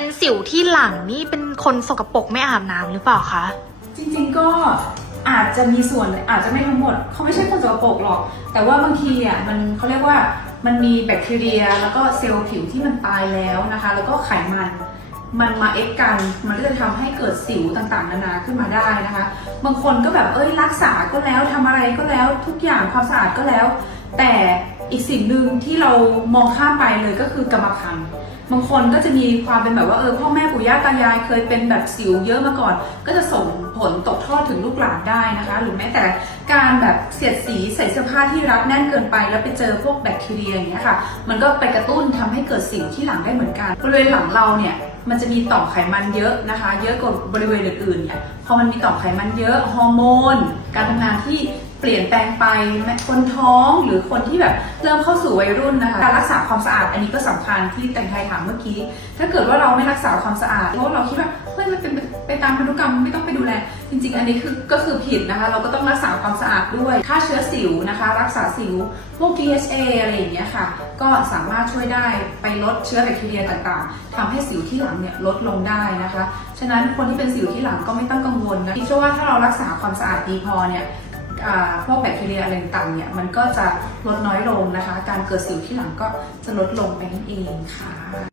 เป็นสิวที่หลังนี่เป็นคนสกปรกไม่อาบน้ำหรือเปล่าคะ จริงๆก็อาจจะมีส่วนอาจจะไม่ทั้งหมดเขาไม่ใช่คนสกปรกหรอก แต่ว่าบางทีอะมันเขาเรียกว่ามันมีแบคทีเรีย แล้วก็เซลล์ผิวที่มันตายแล้วนะคะ แล้วก็ไขมัน มันมาเอ็กกัน มันก็จะทำให้เกิดสิวต่างๆ นานาขึ้นมาได้นะคะ บางคนก็แบบเอ้ยรักษาก็แล้วทำอะไรก็แล้วทุกอย่างความสะอาดก็แล้ว แต่ อีกสิ่งหนึ่งที่เรามองข้ามไปเลยก็คือกรรมพันธุ์บางคนก็จะมีความเป็นแบบว่าเออพ่อแม่ปู่ย่าตายายเคยเป็นแบบสิวเยอะมาก่อน ก็จะส่งผลตกทอดถึงลูกหลานได้นะคะ หรือแม้แต่การแบบเสียดสีใส่เสื้อผ้าที่รัดแน่นเกินไป แล้วไปเจอพวกแบคทีเรียอย่างเงี้ยค่ะ มันก็ไปกระตุ้นทำให้เกิดสิวที่หลังได้เหมือนกันบริเวณหลังเราเนี่ยมันจะมีต่อมไขมันเยอะนะคะ เยอะกว่าบริเวณอื่นๆเนี่ยพอมันมีต่อมไขมันเยอะฮอร์โมน การทำงานที่ เปลี่ยนแปลงไปคนท้องหรือคนที่แบบเริ่มเข้าสู่วัยรุ่นนะคะการรักษาความสะอาดอันนี้ก็สำคัญที่แต่งไทยถามเมื่อกี้ ถ้าเกิดว่าเราไม่รักษาความสะอาดเพราะเราคิดว่าเฮ้ยมันเป็นไปตามพันธุกรรมไม่ต้องไปดูแล จริง ๆ อันนี้คือก็คือผิดนะคะ เราก็ต้องรักษาความสะอาดด้วยฆ่าเชื้อสิวนะคะ รักษาสิวพวก DHA อะไรอย่างเงี้ยค่ะ ก็สามารถช่วยได้ไปลดเชื้อแบคทีเรียต่างๆทำให้สิวที่หลังเนี่ยลดลงได้นะคะ ฉะนั้นคนที่เป็นสิวที่หลังก็ไม่ต้องกังวลนะคิดว่าถ้าเรารักษาความสะอาดดีพอเนี่ย พวกแบคทีเรียอะไรต่างเนี่ยมันก็จะลดน้อยลงนะคะ การเกิดสิวที่หลังก็จะลดลงไปนั่นเองค่ะ